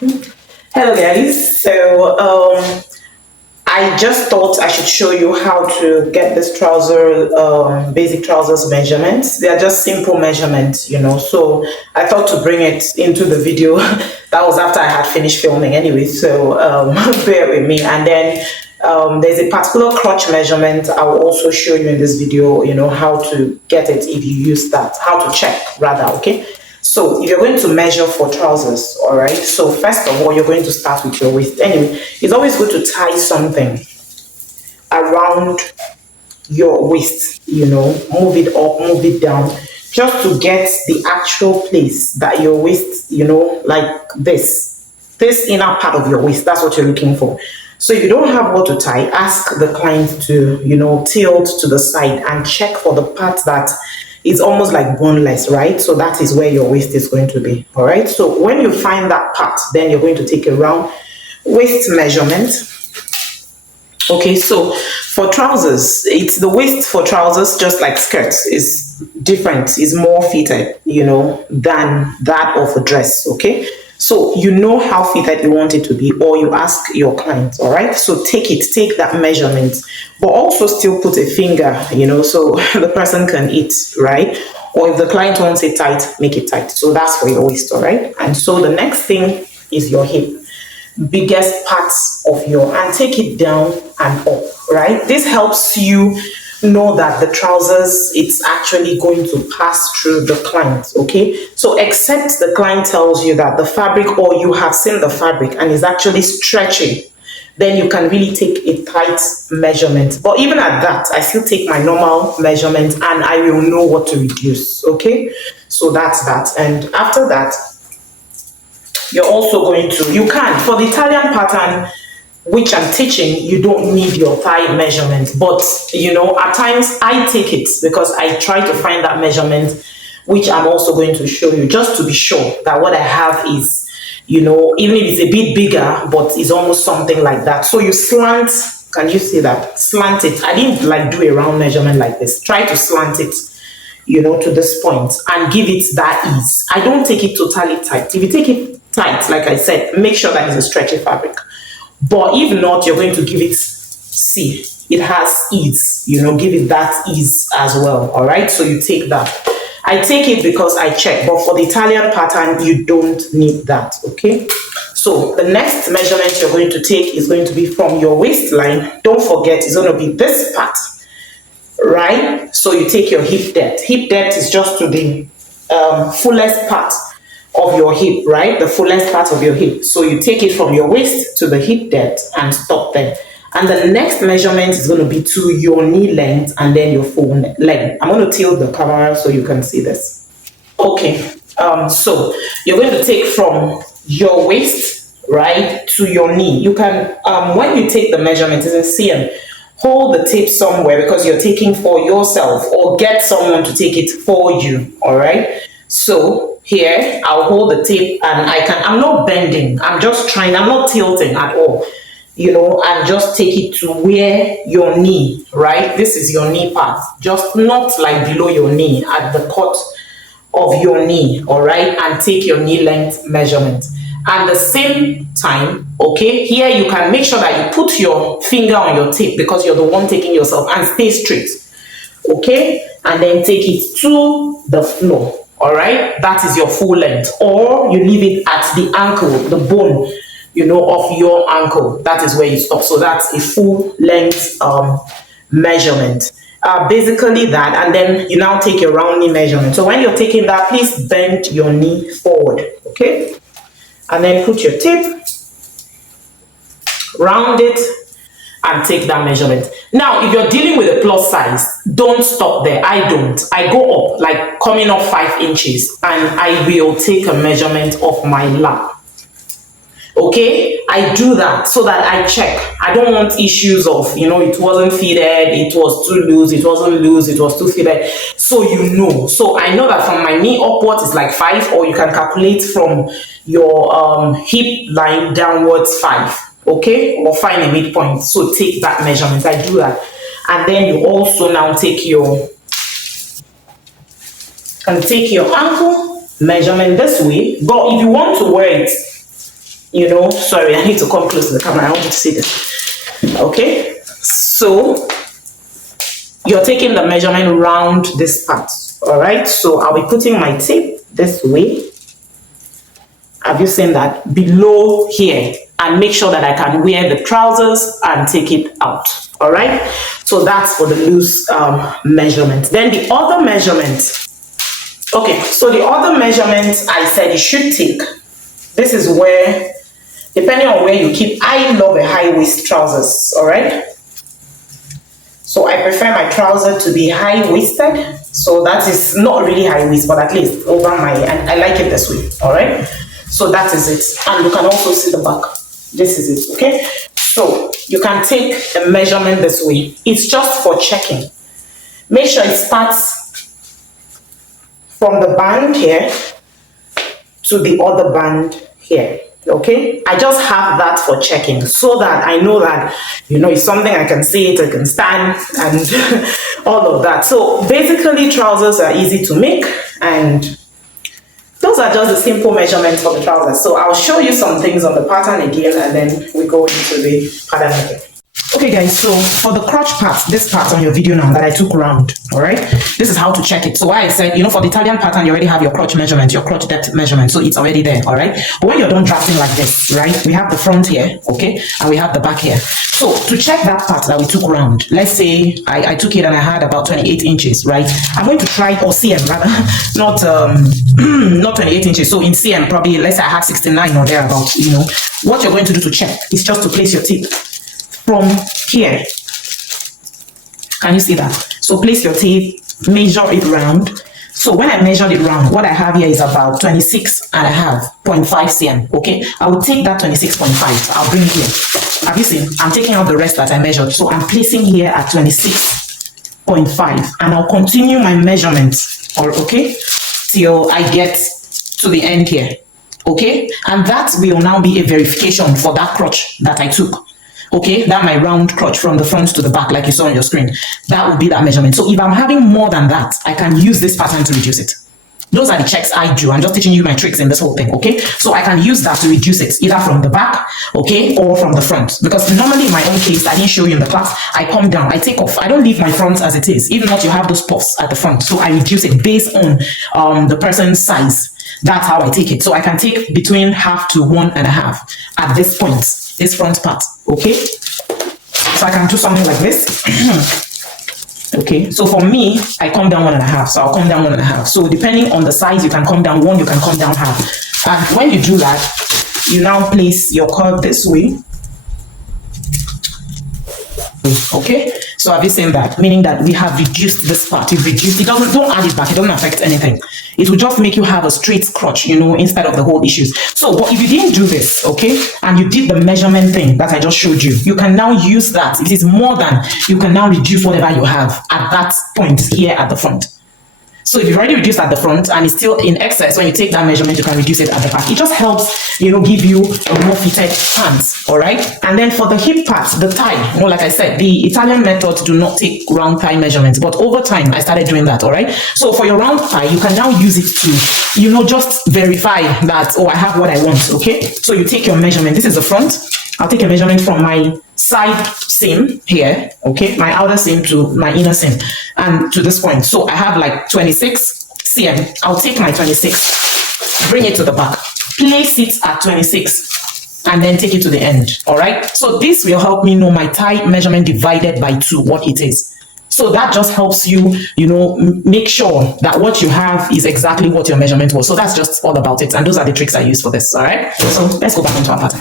Hello guys. I just thought I should show you how to get this trouser, basic trousers measurements. They are just simple measurements, So I thought to bring it into the video. That was after I had finished filming anyway. So bear with me. And then there's a particular crotch measurement I will also show you in this video. How to get it if you use that. How to check rather. Okay. So if you're going to measure for trousers, all right, so first of all, you're going to start with your waist. Anyway, it's always good to tie something around your waist, move it up, move it down, just to get the actual place that your waist, like this inner part of your waist, that's what you're looking for. So if you don't have what to tie, ask the client to, tilt to the side and check for the part that is almost like boneless, right? So that is where your waist is going to be, all right? So when you find that part, then you're going to take a round waist measurement. Okay, so for trousers, it's the waist for trousers, just like skirts, is different, is more fitted, than that of a dress, okay? So you know how fitted you want it to be, or you ask your client, all right? So take that measurement, but also still put a finger, so the person can eat, right? Or if the client wants it tight, make it tight. So that's for your waist, all right? And so the next thing is your hip, biggest parts of your, and take it down and up, right? This helps you know that the trousers, it's actually going to pass through the client, okay? So except the client tells you that the fabric, or you have seen the fabric and is actually stretching, then you can really take a tight measurement. But even at that, I still take my normal measurement and I will know what to reduce, okay? So that's that. And after that, you're also going to, you can, for the Italian pattern, which I'm teaching, you don't need your thigh measurement. But, at times I take it because I try to find that measurement, which I'm also going to show you, just to be sure that what I have is, even if it's a bit bigger, but it's almost something like that. So you slant, can you see that? Slant it. I didn't do a round measurement like this. Try to slant it, to this point and give it that ease. I don't take it totally tight. If you take it tight, like I said, make sure that it's a stretchy fabric. But if not, you're going to give it, see, it has ease, give it that ease as well, all right? So you take that. I take it because I check, but for the Italian pattern, you don't need that, okay? So the next measurement you're going to take is going to be from your waistline. Don't forget, it's going to be this part, right? So you take your hip depth. Hip depth is just to the fullest part of your hip, right? The fullest part of your hip. So you take it from your waist to the hip depth and stop there. And the next measurement is going to be to your knee length and then your full length. I'm going to tilt the camera so you can see this. Okay, so you're going to take from your waist, right, to your knee. You can, when you take the measurement, it's a cm, hold the tape somewhere because you're taking for yourself, or get someone to take it for you, all right? So here, I'll hold the tape and I'm not bending, I'm not tilting at all, and just take it to where your knee, right? This is your knee part, just not like below your knee, at the cut of your knee, all right? And take your knee length measurement. At the same time, okay, here you can make sure that you put your finger on your tape because you're the one taking yourself, and stay straight, okay? And then take it to the floor. All right, that is your full length, or you leave it at the ankle, the bone, of your ankle. That is where you stop. So that's a full length measurement. Basically that, and then you now take your round knee measurement. So when you're taking that, please bend your knee forward, okay? And then put your tape, round it, and take that measurement. Now, if you're dealing with a plus size, don't stop there. I don't. I go up, like coming up 5 inches, and I will take a measurement of my lap. Okay, I do that so that I check. I don't want issues of, it wasn't fitted, it was too loose, it wasn't loose, it was too fitted. So So I know that from my knee upwards is like 5, or you can calculate from your hip line downwards 5. Okay, or find a midpoint. So take that measurement. I do that. And then you also now take your ankle measurement this way. But if you want to wear it you know, sorry, I need to come close to the camera. I want you to see this. Okay, so you're taking the measurement around this part. All right, so I'll be putting my tape this way. Have you seen that? Below here, and make sure that I can wear the trousers and take it out. All right, so that's for the loose measurement. Then the other measurement. Okay, so the other measurement I said you should take. This is where, depending on where you keep, I love a high waist trousers. All right, so I prefer my trouser to be high waisted. So that is not really high waist, but at least over my, and I like it this way. All right, so that is it. And you can also see the back. This is it. Okay, so you can take a measurement this way. It's just for checking. Make sure it starts from the band here to the other band here. Okay, I just have that for checking so that I know that, you know, it's something I can see it, I can stand, and all of that. So basically trousers are easy to make, and those are just the simple measurements for the trousers. So I'll show you some things on the pattern again, and then we go into the pattern again. Okay guys, so for the crotch part, this part on your video now that I took round, all right, this is how to check it. So why I said, you know, for the Italian pattern, you already have your crotch measurement, your crotch depth measurement, so it's already there, all right. But when you're done drafting like this, right, we have the front here, okay, and we have the back here. So to check that part that we took round, let's say I took it and I had about 28 inches, right? I'm going to try, or cm rather, not 28 inches. So in cm, probably, let's say I had 69 or thereabouts. You know, what you're going to do to check is just to place your tape from here. Can you see that? So place your tape, measure it round. So when I measured it round, what I have here is about 26 and a half, 0.5 cm. Okay, I will take that 26.5. I'll bring it here. Have you seen? I'm taking out the rest that I measured. So I'm placing here at 26.5, and I'll continue my measurements, or okay, till I get to the end here. Okay, and that will now be a verification for that crotch that I took. Okay, that my round crotch from the front to the back, like you saw on your screen, that will be that measurement. So if I'm having more than that, I can use this pattern to reduce it. Those are the checks I do. I'm just teaching you my tricks in this whole thing. Okay, so I can use that to reduce it either from the back, okay, or from the front, because normally in my own case, I didn't show you in the class, I come down, I take off, I don't leave my front as it is. Even not, you have those puffs at the front, so I reduce it based on the person's size. That's how I take it. So I can take between half to 1.5 at this point, this front part. Okay, so I can do something like this. Okay, so for me, I come down 1.5, so I'll come down 1.5. So depending on the size, you can come down 1, you can come down half. And when you do that, you now place your curve this way. Okay, so have you seen that? Meaning that we have reduced this part. You've reduced it. Don't add it back. It doesn't affect anything. It will just make you have a straight crotch, you know, instead of the whole issues. So, but if you didn't do this, okay, and you did the measurement thing that I just showed you, you can now use that. It is more than, you can now reduce whatever you have at that point here at the front. So if you've already reduced at the front and it's still in excess, when you take that measurement, you can reduce it at the back. It just helps, you know, give you a more fitted pants, all right? And then for the hip part, the thigh, you know, like I said, the Italian methods do not take round thigh measurements, but over time, I started doing that, all right? So for your round thigh, you can now use it to, you know, just verify that, oh, I have what I want, okay? So you take your measurement. This is the front. I'll take a measurement from my side seam here, okay, my outer seam to my inner seam, and to this point. So I have like 26 cm. I'll take my 26, bring it to the back, place it at 26, and then take it to the end. All right. So this will help me know my thigh measurement divided by 2, what it is. So that just helps you, you know, make sure that what you have is exactly what your measurement was. So that's just all about it. And those are the tricks I use for this. All right. So let's go back into our pattern.